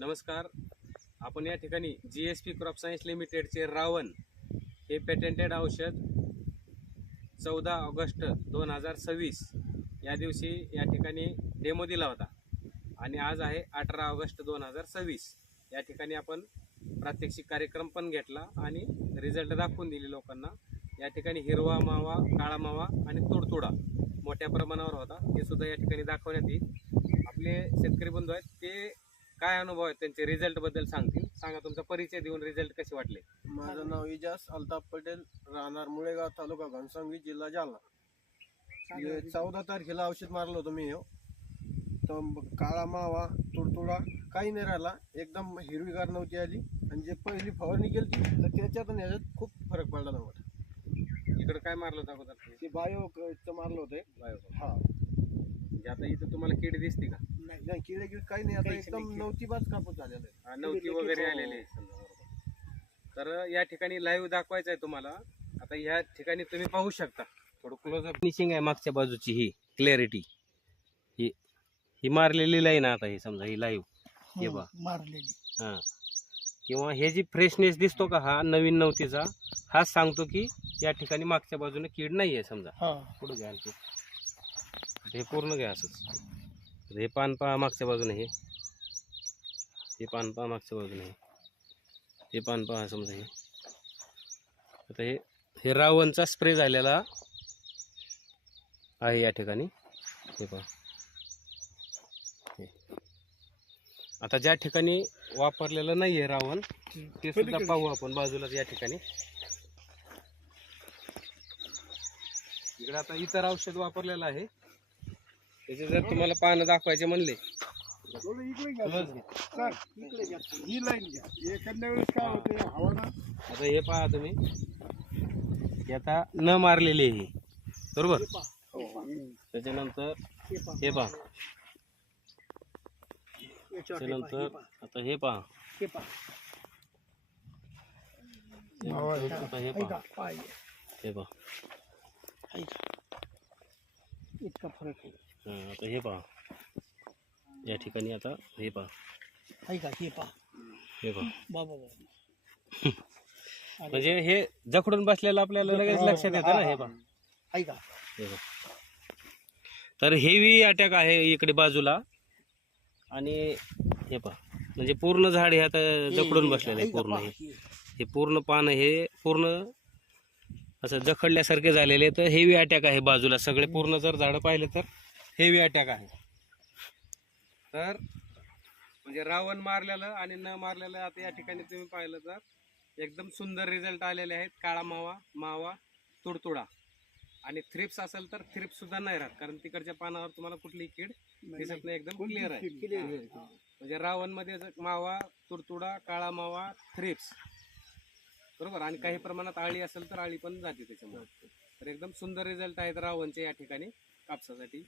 नमस्कार. आपण या ठिकाणी GSP क्रॉप सायन्स लिमिटेडचे रावण हे पेटेंटेड औषध 14 ऑगस्ट 2026 या दिवशी या ठिकाणी डेमो दिला होता आणि आज आहे 18 ऑगस्ट 2026. या ठिकाणी आपण प्रात्यक्षिक कार्यक्रम पण घेतला आणि रिझल्ट दाखवून दिले लोकांना. या ठिकाणी हिरवा मावा, काळा मावा आणि तुडतुडा मोठ्या प्रमाणावर होता, हे सुद्धा या ठिकाणी दाखवण्यात येईल. आपले शेतकरी बंधू आहेत, ते काय अनुभव आहेत त्यांचे रिझल्ट बद्दल सांगतील. सांगा, तुमचा परिचय देऊन रिझल्ट कसे वाटले. माझं नाव इजाज अल्ताफ पटेल, राहणार मुळेगाव, तालुका घनसावंगी, जिल्हा जालना. 14 तारखेला औषध मारलं होतं मी. तर काळा मावा, तुडतुडा काही नाही राहिला, एकदम हिरवीगार नव्हती आली. आणि जे पहिली फवारणी केली तर त्याच्यात आणि ह्याच्यात खूप फरक पडला नव्हता. इकडे काय मारलं होतं अगोदर? ते बायोचं मारलं होतं. बायो. हा, म्हणजे आता इथं तुम्हाला कीड दिसते का? नाही, किडे काही नाही, आता एकदम नव्हती बाज कापूस झालेलं आहे. नवती वगैरे आलेले आहे समजा, बरोबर. तर या ठिकाणी लाईव्ह दाखवायचं आहे तुम्हाला. आता या ठिकाणी तुम्ही पाहू शकता, थोडं क्लोजअप फिनिशिंग आहे मागच्या बाजूची. ही क्लॅरिटी, ही मारलेली लाईन. आता हे समजा ही लाईव्ह हे बघा मारलेली. हां, किंवा हे जी फ्रेशनेस दिसतो का, हा नवीन नवतीचा, हाच सांगतो की या ठिकाणी मागच्या बाजूने कीड नाही आहे समजा. पुढे घ्या आणखी, हे पूर्ण घ्या असंच. हे पान पहा मागच्या बाजूने, हे पान पहा मागच्या बाजूने, हे पान पहा समजा. हे आता हे रावणचा स्प्रे झालेला आहे या ठिकाणी. हे पहा, आता ज्या ठिकाणी वापरलेलं नाही आहे रावण, ते सुद्धा पाहू आपण बाजूलाच या ठिकाणी. इकडे आता इतर औषध वापरलेलं आहे. त्याचे जर तुम्हाला पानं दाखवायचे म्हणले, आता हे पहा तुम्ही, हे आता न मारलेले हे, बरोबर. त्याच्यानंतर हे पहा, त्याच्यानंतर आता हे पहा, आता हे पहा, हे पहा, इतका फरक आहे. आता हे पहा या ठिकाणी. आता हे पहा, हे पहा, हे पहा. बाबा म्हणजे हे जखडून बसलेलं आपल्याला लगेच लक्षात येतं ना. हे पहा, हे पहा. तर हेवी अटॅक आहे इकडे बाजूला. आणि हे पहा, म्हणजे पूर्ण झाड हे आता जखडून बसलेलं आहे पूर्ण. हे पूर्ण पान हे पूर्ण असं जखडल्यासारखे झालेले. तर हेवी अटॅक आहे बाजूला सगळे पूर्ण. जर झाडं पाहिले तर हेवी अटॅक आहे. तर म्हणजे रावण मारलेलं आणि न मारलेलं आता या ठिकाणी तुम्ही पाहिलं तर एकदम सुंदर रिझल्ट आलेले आहेत. काळा मावा, मावा, तुडतुडा आणि थ्रिप्स असेल तर थ्रिप्स सुद्धा नाही राहत, कारण तिकडच्या पानावर तुम्हाला कुठलीही कीड दिसत नाही. एकदम क्लिअर आहे. म्हणजे रावण मध्ये मावा, तुडतुडा, काळा मावा, थ्रिप्स, बरोबर. आणि काही प्रमाणात आळी असेल तर आळी पण जाते त्याच्यामुळे. तर एकदम सुंदर रिझल्ट आहेत रावणचे या ठिकाणी कापसासाठी.